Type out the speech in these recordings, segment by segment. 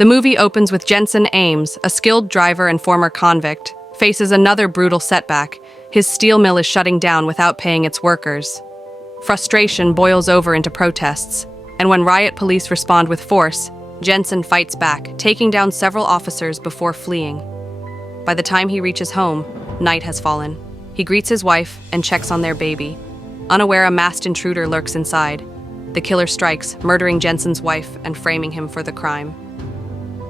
The movie opens with Jensen Ames, a skilled driver and former convict, faces another brutal setback. His steel mill is shutting down without paying its workers. Frustration boils over into protests, and when riot police respond with force, Jensen fights back, taking down several officers before fleeing. By the time he reaches home, night has fallen. He greets his wife and checks on their baby. Unaware a masked intruder lurks inside. The killer strikes, murdering Jensen's wife and framing him for the crime.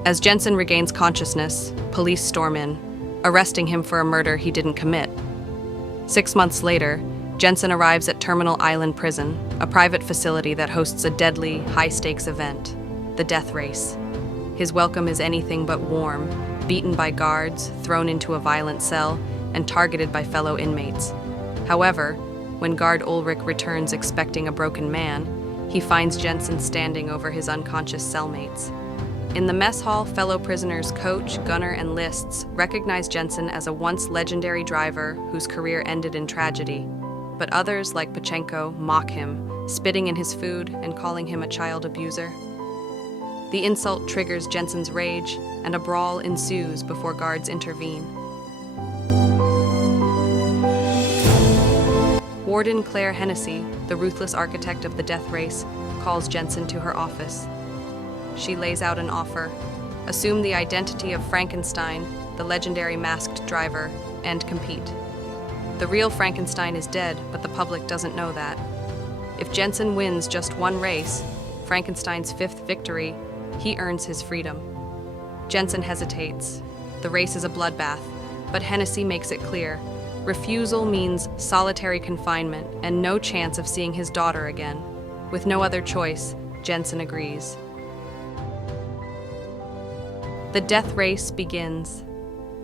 As Jensen regains consciousness, police storm in, arresting him for a murder he didn't commit. 6 months later, Jensen arrives at Terminal Island Prison, a private facility that hosts a deadly, high-stakes event, the death race. His welcome is anything but warm, beaten by guards, thrown into a violent cell, and targeted by fellow inmates. However, when guard Ulrich returns expecting a broken man, he finds Jensen standing over his unconscious cellmates. In the mess hall, fellow prisoners Coach, Gunner, and Lists recognize Jensen as a once legendary driver whose career ended in tragedy. But others, like Pachenko, mock him, spitting in his food and calling him a child abuser. The insult triggers Jensen's rage, and a brawl ensues before guards intervene. Warden Claire Hennessy, the ruthless architect of the death race, calls Jensen to her office. She lays out an offer: assume the identity of Frankenstein, the legendary masked driver, and compete. The real Frankenstein is dead, but the public doesn't know that. If Jensen wins just one race, Frankenstein's 5th victory, he earns his freedom. Jensen hesitates. The race is a bloodbath, but Hennessy makes it clear. Refusal means solitary confinement and no chance of seeing his daughter again. With no other choice, Jensen agrees. The death race begins.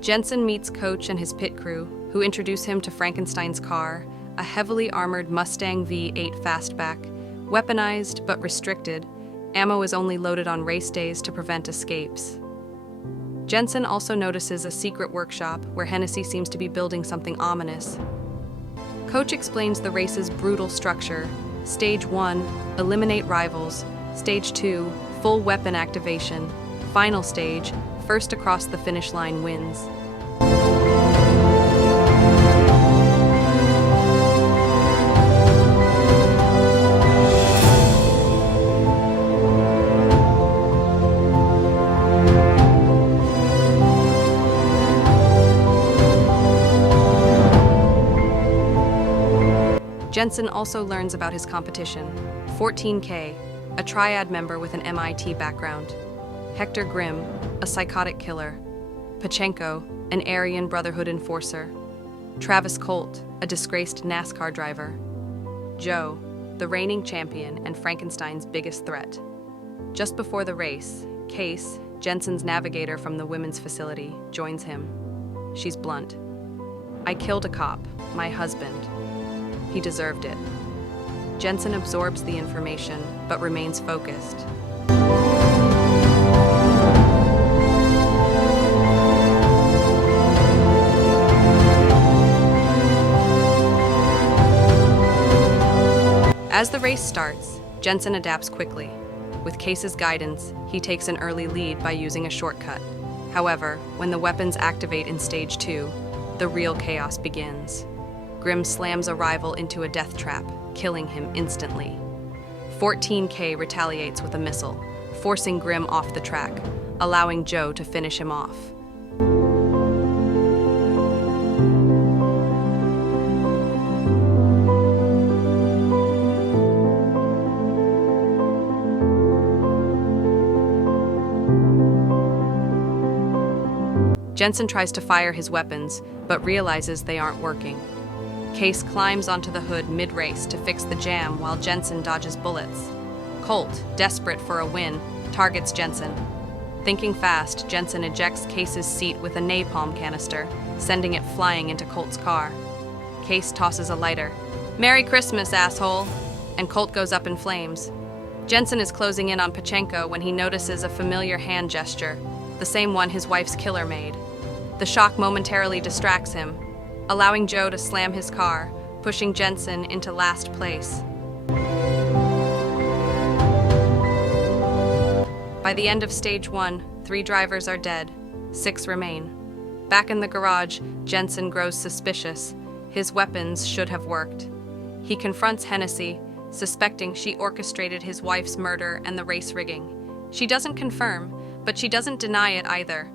Jensen meets Coach and his pit crew, who introduce him to Frankenstein's car, a heavily armored Mustang V8 fastback. Weaponized but restricted, ammo is only loaded on race days to prevent escapes. Jensen also notices a secret workshop where Hennessy seems to be building something ominous. Coach explains the race's brutal structure. Stage 1, eliminate rivals. Stage 2, full weapon activation. Final stage, first across the finish line wins. Jensen also learns about his competition, 14K, a triad member with an MIT background. Hector Grimm, a psychotic killer. Pachenko, an Aryan Brotherhood enforcer. Travis Colt, a disgraced NASCAR driver. Joe, the reigning champion and Frankenstein's biggest threat. Just before the race, Case, Jensen's navigator from the women's facility, joins him. She's blunt. I killed a cop, my husband. He deserved it. Jensen absorbs the information, but remains focused. As the race starts, Jensen adapts quickly. With Case's guidance, he takes an early lead by using a shortcut. However, when the weapons activate in Stage 2, the real chaos begins. Grimm slams a rival into a death trap, killing him instantly. 14K retaliates with a missile, forcing Grimm off the track, allowing Joe to finish him off. Jensen tries to fire his weapons, but realizes they aren't working. Case climbs onto the hood mid-race to fix the jam while Jensen dodges bullets. Colt, desperate for a win, targets Jensen. Thinking fast, Jensen ejects Case's seat with a napalm canister, sending it flying into Colt's car. Case tosses a lighter. "Merry Christmas, asshole!" And Colt goes up in flames. Jensen is closing in on Pachenko when he notices a familiar hand gesture, the same one his wife's killer made. The shock momentarily distracts him, allowing Joe to slam his car, pushing Jensen into last place. By the end of stage 1, 3 drivers are dead. 6 remain. Back in the garage, Jensen grows suspicious. His weapons should have worked. He confronts Hennessy, suspecting she orchestrated his wife's murder and the race rigging. She doesn't confirm, but she doesn't deny it either.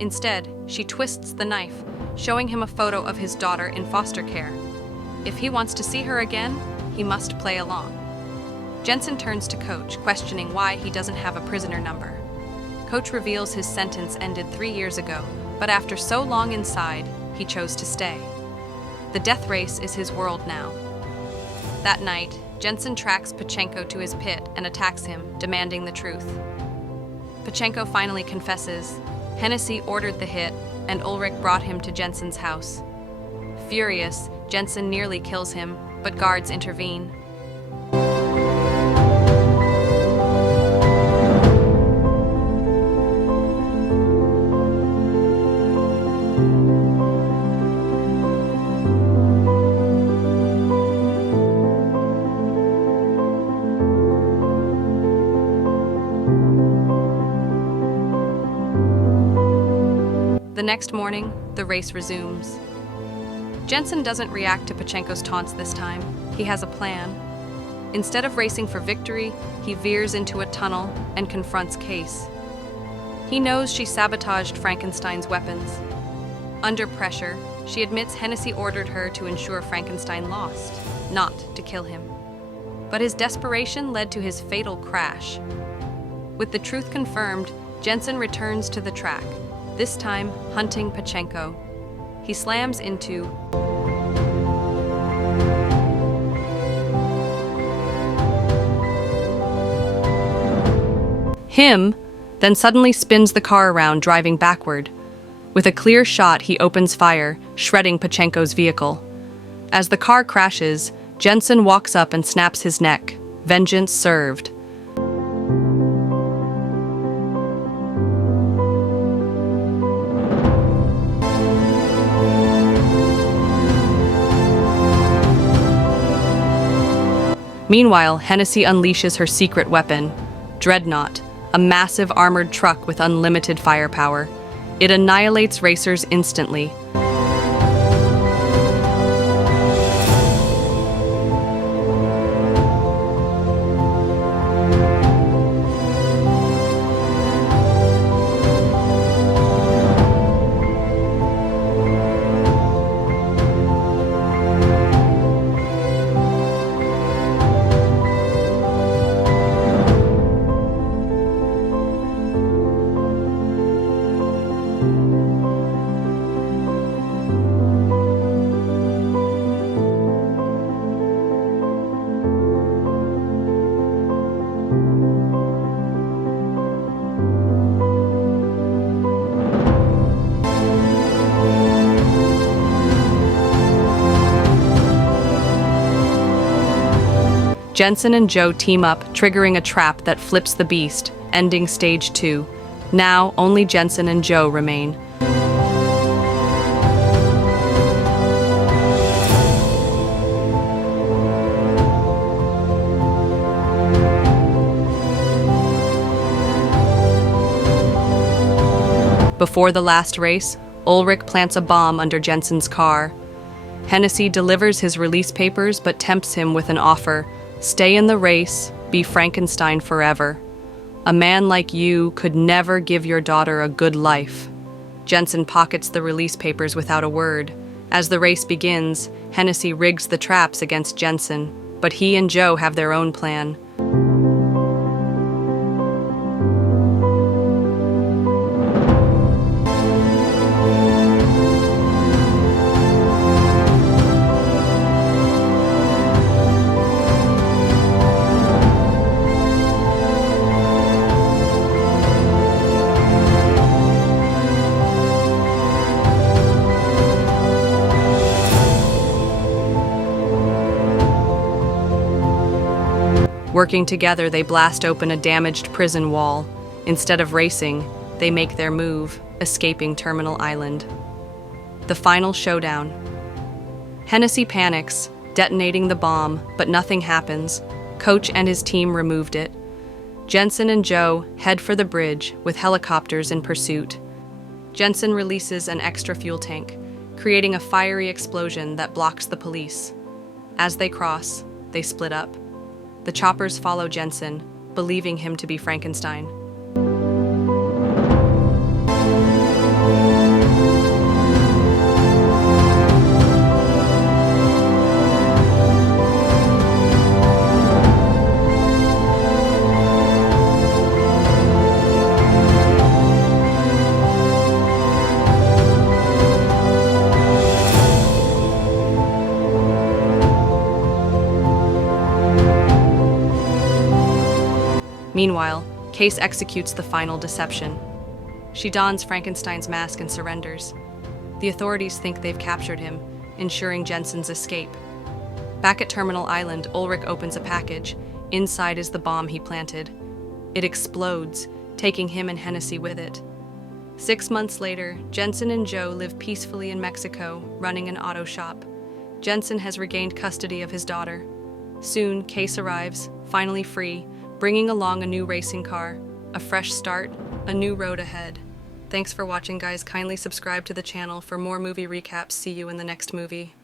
Instead, she twists the knife, showing him a photo of his daughter in foster care. If he wants to see her again, he must play along. Jensen turns to Coach, questioning why he doesn't have a prisoner number. Coach reveals his sentence ended 3 years ago, but after so long inside, he chose to stay. The death race is his world now. That night, Jensen tracks Pachenko to his pit and attacks him, demanding the truth. Pachenko finally confesses. Hennessy ordered the hit, and Ulrich brought him to Jensen's house. Furious, Jensen nearly kills him, but guards intervene. The next morning, the race resumes. Jensen doesn't react to Pachenko's taunts this time. He has a plan. Instead of racing for victory, he veers into a tunnel and confronts Case. He knows she sabotaged Frankenstein's weapons. Under pressure, she admits Hennessy ordered her to ensure Frankenstein lost, not to kill him. But his desperation led to his fatal crash. With the truth confirmed, Jensen returns to the track, this time hunting Pachenko. He slams into him, then suddenly spins the car around, driving backward. With a clear shot, he opens fire, shredding Pachenko's vehicle. As the car crashes, Jensen walks up and snaps his neck. Vengeance served. Meanwhile, Hennessy unleashes her secret weapon, Dreadnought, a massive armored truck with unlimited firepower. It annihilates racers instantly. Jensen and Joe team up, triggering a trap that flips the beast, ending stage 2. Now, only Jensen and Joe remain. Before the last race, Ulrich plants a bomb under Jensen's car. Hennessy delivers his release papers but tempts him with an offer. Stay in the race, be Frankenstein forever. A man like you could never give your daughter a good life. Jensen pockets the release papers without a word. As the race begins, Hennessy rigs the traps against Jensen, but he and Joe have their own plan. Working together, they blast open a damaged prison wall. Instead of racing, they make their move, escaping Terminal Island. The final showdown. Hennessy panics, detonating the bomb, but nothing happens. Coach and his team removed it. Jensen and Joe head for the bridge with helicopters in pursuit. Jensen releases an extra fuel tank, creating a fiery explosion that blocks the police. As they cross, they split up. The choppers follow Jensen, believing him to be Frankenstein. Meanwhile, Case executes the final deception. She dons Frankenstein's mask and surrenders. The authorities think they've captured him, ensuring Jensen's escape. Back at Terminal Island, Ulrich opens a package. Inside is the bomb he planted. It explodes, taking him and Hennessy with it. 6 months later, Jensen and Joe live peacefully in Mexico, running an auto shop. Jensen has regained custody of his daughter. Soon, Case arrives, finally free, bringing along a new racing car, a fresh start, a new road ahead. Thanks for watching, guys. Kindly subscribe to the channel for more movie recaps. See you in the next movie.